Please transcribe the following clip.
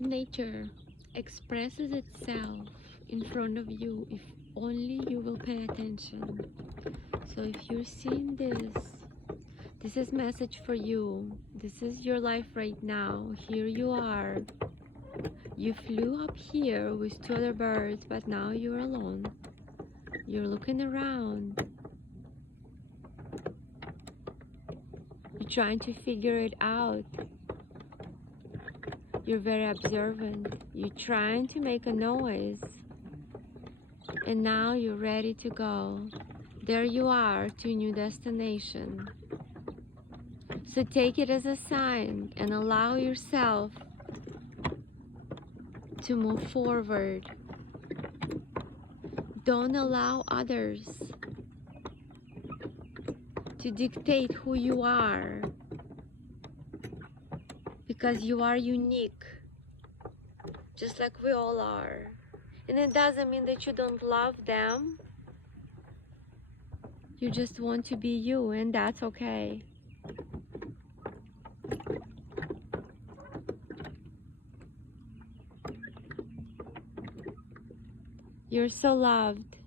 Nature expresses itself in front of you if only you will pay attention. So if you're seeing this is message for you. This is your life right now. Here you are. You flew up here with two other birds, but now you're alone. You're looking around. You're trying to figure it out. You're very observant. You're trying to make a noise. And now you're ready to go. There you are to a new destination. So take it as a sign and allow yourself to move forward. Don't allow others to dictate who you are, because you are unique, just like we all are. And it doesn't mean that you don't love them. You just want to be you, and that's okay. You're so loved.